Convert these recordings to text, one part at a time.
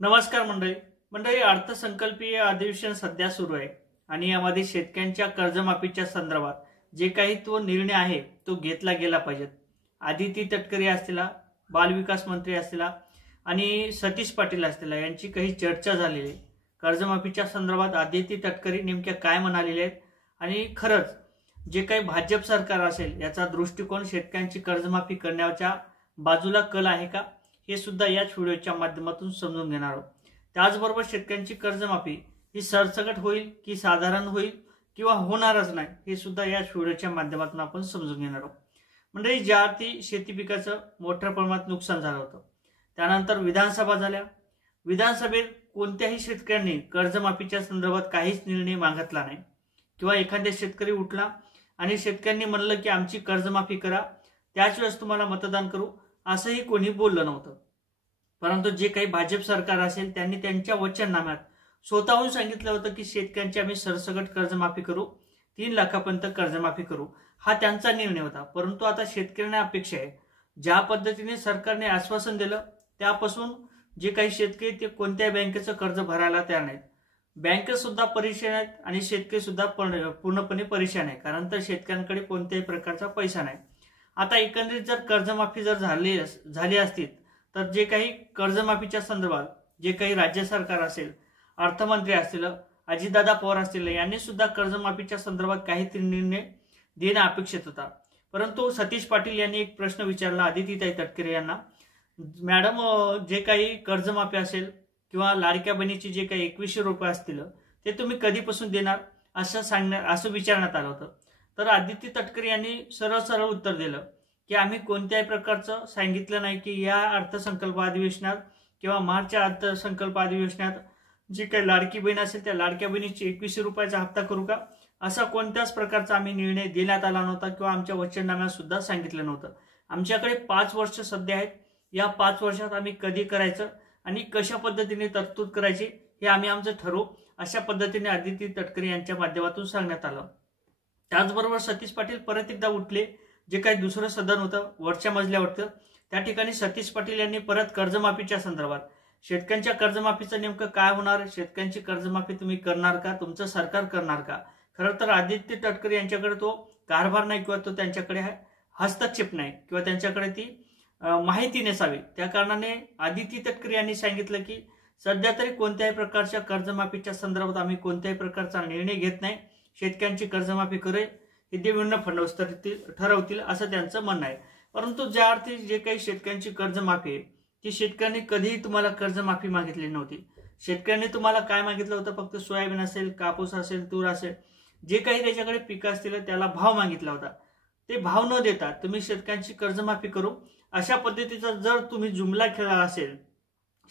नमस्कार मंडळी. अर्थसंकल्पीय अधिवेशन सध्या सुरू आहे आणि यामध्ये शेतकऱ्यांच्या कर्जमाफीच्या संदर्भात जे काही तो निर्णय आहे तो घेतला गेला पाहिजे. आदिती तटकरे असतील, बालविकास मंत्री असतील आणि सतीश पाटील असतील यांची काही चर्चा झालेली आहे. कर्जमाफीच्या संदर्भात आदिती तटकरे नेमक्या काय म्हणालेले आहेत आणि खरंच जे काही भाजप सरकार असेल याचा दृष्टिकोन शेतकऱ्यांची कर्जमाफी करण्याच्या बाजूला कल आहे का, हे सुद्धा याच व्हिडिओच्या माध्यमातून समजून घेणार आहोत. त्याचबरोबर शेतकऱ्यांची कर्जमाफी ही सरसकट होईल की साधारण होईल किंवा होणारच नाही हे सुद्धा याच व्हिडिओच्या माध्यमातून आपण समजून घेणार आहोत. म्हणजे ज्या अर्थी शेती पिकाचं मोठ्या प्रमाणात नुकसान झालं होतं, त्यानंतर विधानसभा झाल्या. विधानसभेत कोणत्याही शेतकऱ्यांनी कर्जमाफीच्या संदर्भात काहीच निर्णय मागितला नाही किंवा एखाद्या शेतकरी उठला आणि शेतकऱ्यांनी म्हणलं की आमची कर्जमाफी करा, त्याच वेळेस तुम्हाला मतदान करू, असंही कोणी बोललं नव्हतं. परंतु जे काही भाजप सरकार असेल त्यांनी त्यांच्या वचननाम्यात स्वतःहून सांगितलं होतं की शेतकऱ्यांची आम्ही सरसकट कर्जमाफी करू, 3 लाखापर्यंत कर्जमाफी करू, हा त्यांचा निर्णय होता. परंतु आता शेतकऱ्यांना अपेक्षा आहे ज्या पद्धतीने सरकारने आश्वासन दिलं त्यापासून जे काही शेतकरी ते कोणत्या बँकेचं कर्ज भरायला तयार नाहीत. बँक सुद्धा परेशान आहेत आणि शेतकरी सुद्धा पूर्णपणे परेशान आहे, कारण तर शेतकऱ्यांकडे कोणत्याही प्रकारचा पैसा नाही. आता एकंदरीत जर कर्जमाफी जर झाली असती तर जे काही कर्जमाफीच्या संदर्भात जे काही राज्य सरकार असेल, अर्थमंत्री असतील, अजितदादा पवार असतील, यांनी सुद्धा कर्जमाफीच्या संदर्भात काहीतरी निर्णय देणं अपेक्षित होता. परंतु सतीश पाटील यांनी एक प्रश्न विचारला आदितीताई तटकरे यांना, मॅडम जे काही कर्जमाफी असेल किंवा लाडक्या बहिणीचे जे काही 2100 रुपये असतील ते तुम्ही कधीपासून देणार असं विचारण्यात आलं होतं. तर आदिती तटकरे यांनी सरळ उत्तर दिलं की आम्ही कोणत्याही प्रकारचं सांगितलं नाही की या अर्थसंकल्प अधिवेशनात किंवा मार्चच्या अर्थसंकल्प अधिवेशनात जी काही लाडकी बहीण असेल त्या लाडक्या बहिणीची 2100 रुपयाचा हप्ता करू का, असा कोणत्याच प्रकारचा आम्ही निर्णय देण्यात आला नव्हता किंवा आमच्या वचननाम्यात सुद्धा सांगितलं नव्हतं. आमच्याकडे 5 वर्ष सध्या आहेत, या 5 वर्षात आम्ही कधी करायचं आणि कशा पद्धतीने तरतूद करायची हे आम्ही आमचं ठरवू, अशा पद्धतीने आदिती तटकरे यांच्या माध्यमातून सांगण्यात आलं. त्याचबरोबर सतीश पाटील परत एकदा उठले. जे काही दुसरं सदन होतं वरच्या मजल्यावरचं त्या ठिकाणी सतीश पाटील यांनी परत कर्जमाफीच्या संदर्भात शेतकऱ्यांच्या कर्जमाफीचं नेमकं काय होणार, शेतकऱ्यांची कर्जमाफी तुम्ही करणार का, तुमचं सरकार करणार का. खरं तर आदित्य तटकरे यांच्याकडे तो कारभार नाही किंवा तो त्यांच्याकडे हस्तक्षेप नाही किंवा त्यांच्याकडे ती माहिती नसावी. त्या कारणाने आदिती तटकरे यांनी सांगितलं की सध्या तरी कोणत्याही प्रकारच्या कर्जमाफीच्या संदर्भात आम्ही कोणत्याही प्रकारचा निर्णय घेत नाही, शेतकऱ्यांची कर्जमाफी करेल हे देवेंद्र फडणवीस ठरवतील असं त्यांचं म्हणणं आहे. परंतु ज्या अर्थी जे काही शेतकऱ्यांची कर्जमाफी आहे ती शेतकऱ्यांनी कधीही तुम्हाला कर्जमाफी मागितली नव्हती. शेतकऱ्यांनी तुम्हाला काय मागितलं होतं, फक्त सोयाबीन असेल, कापूस असेल, तूर असेल, जे काही त्याच्याकडे पिकं असतील त्याला भाव मागितला होता. ते भाव न देता तुम्ही शेतकऱ्यांची कर्जमाफी करू अशा पद्धतीचा जर तुम्ही जुमला खेळला असेल,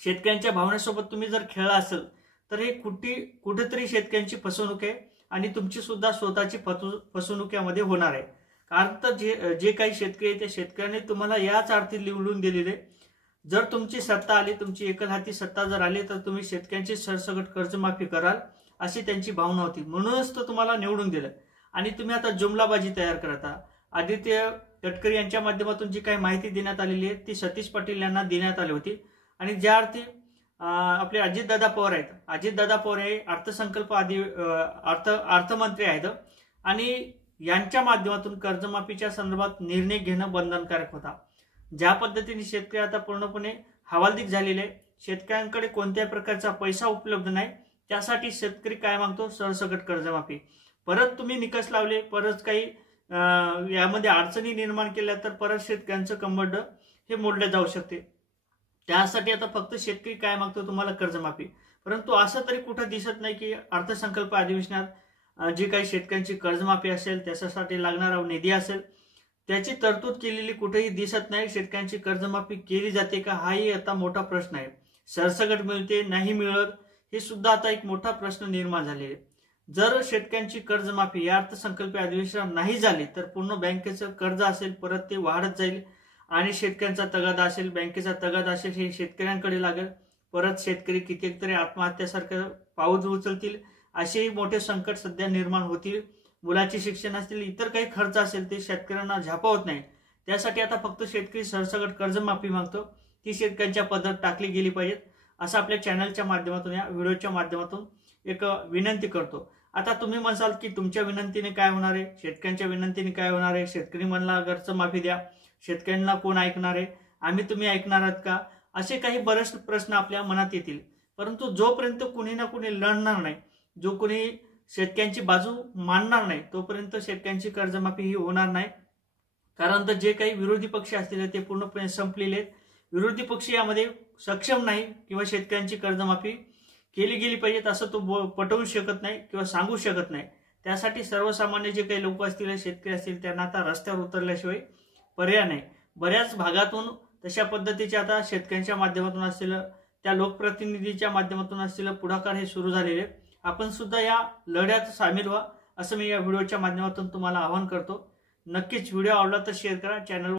शेतकऱ्यांच्या भावनेसोबत तुम्ही जर खेळला असेल तर हे कुठेतरी शेतकऱ्यांची फसवणूक आहे आणि तुमची सुद्धा स्वतःची फसवणुकीमध्ये होणार आहे. कारण तर जे काही शेतकरी त्या शेतकऱ्यांनी तुम्हाला याच अर्थी निवडून दिलेले, जर तुमची सत्ता आली, तुमची एकलहाती सत्ता जर आली तर तुम्ही शेतकऱ्यांची सरसकट कर्जमाफी कराल अशी त्यांची भावना होती, म्हणूनच तो तुम्हाला निवडून दिलं. आणि तुम्ही आता जुमलाबाजी तयार करत आहात. आदित्य तटकरे यांच्या माध्यमातून जी काही माहिती देण्यात आलेली आहे ती सतीश पाटील यांना देण्यात आली होती. आणि ज्या अर्थी आपले अजितदादा पवार आहेत, अजितदादा पवार हे अर्थसंकल्प अर्थमंत्री आहेत आणि यांच्या माध्यमातून कर्जमाफीच्या संदर्भात निर्णय घेणं बंधनकारक होता. ज्या पद्धतीने शेतकरी आता पूर्णपणे हवालदिल झालेले, शेतकऱ्यांकडे कोणत्याही प्रकारचा पैसा उपलब्ध नाही, त्यासाठी शेतकरी काय मागतो, सरसकट कर्जमाफी. परत तुम्ही निकष लावले, परत काही यामध्ये अडचणी निर्माण केल्या तर परत शेतकऱ्यांचं कंबरड हे मोडलं जाऊ शकते. त्यासाठी आता फक्त शेतकरी काय मागतो, तुम्हाला कर्जमाफी. परंतु असं तरी कुठं दिसत नाही की अर्थसंकल्प अधिवेशनात जी काही शेतकऱ्यांची कर्जमाफी असेल त्याच्यासाठी लागणारा निधी असेल त्याची तरतूद केलेली कुठेही दिसत नाही. शेतकऱ्यांची कर्जमाफी केली जाते का, हाही आता मोठा प्रश्न आहे. सरसकट मिळते नाही मिळत हे सुद्धा आता एक मोठा प्रश्न निर्माण झालेला आहे. जर शेतकऱ्यांची कर्जमाफी या अर्थसंकल्प अधिवेशनात नाही झाली तर पूर्ण बँकेचं कर्ज असेल परत ते वाढत जाईल आणि शेतकऱ्यांचा तगादा असेल, बँकेचा तगादा असेल, हे शेतकऱ्यांकडे लागेल. परत शेतकरी कित्येक तरी आत्महत्यासारखं पाऊल उचलतील, असेही मोठे संकट सध्या निर्माण होतील. मुलाचे शिक्षण असतील, इतर काही खर्च असेल ते शेतकऱ्यांना झापावत नाही. त्यासाठी आता फक्त शेतकरी सरसकट कर्जमाफी मागतो, ती शेतकऱ्यांच्या पदरात टाकली गेली पाहिजे असं आपल्या चॅनलच्या माध्यमातून, या व्हिडिओच्या माध्यमातून एक विनंती करतो। आता तुम्ही म्हणसाल की तुमच्या विनंतीने काय होणार आहे, शेतकऱ्यांच्या विनंतीने काय होणार आहे, शेतकरी म्हणला कर्जमाफी द्या, शेतकऱ्यांना कोण ऐकणार आहे, आम्ही तुम्ही ऐकणार आहात का, असे काही बरेच प्रश्न आपल्या मनात येतील। परंतु जोपर्यंत कुणी ना कुणी लढणार नाही, जो कोणी शेतकऱ्यांची बाजू मांडणार नाही, तोपर्यंत शेतकऱ्यांची कर्जमाफी ही होणार नाही। कारण तर जे काही विरोधी पक्ष असतील ते पूर्णपणे संपलेले आहेत। विरोधी पक्ष यामध्ये सक्षम नाही किंवा शेतकऱ्यांची कर्जमाफी केली गेली पाहिजेत असं तो पटवू शकत नाही किंवा सांगू शकत नाही। त्यासाठी सर्वसामान्य जे काही लोक असतील, शेतकरी असतील, त्यांना आता रस्त्यावर उतरल्याशिवाय पर्याय नाही। बऱ्याच भागातून तशा पद्धतीचे आता शेतकऱ्यांच्या माध्यमातून असतील, त्या लोकप्रतिनिधीच्या माध्यमातून असतील पुढाकार हे सुरू झालेले। आपण सुद्धा या लढ्यात सामील व्हा असं मी या व्हिडिओच्या माध्यमातून तुम्हाला आवाहन करतो। नक्कीच व्हिडिओ आवडला तर शेअर करा, चॅनल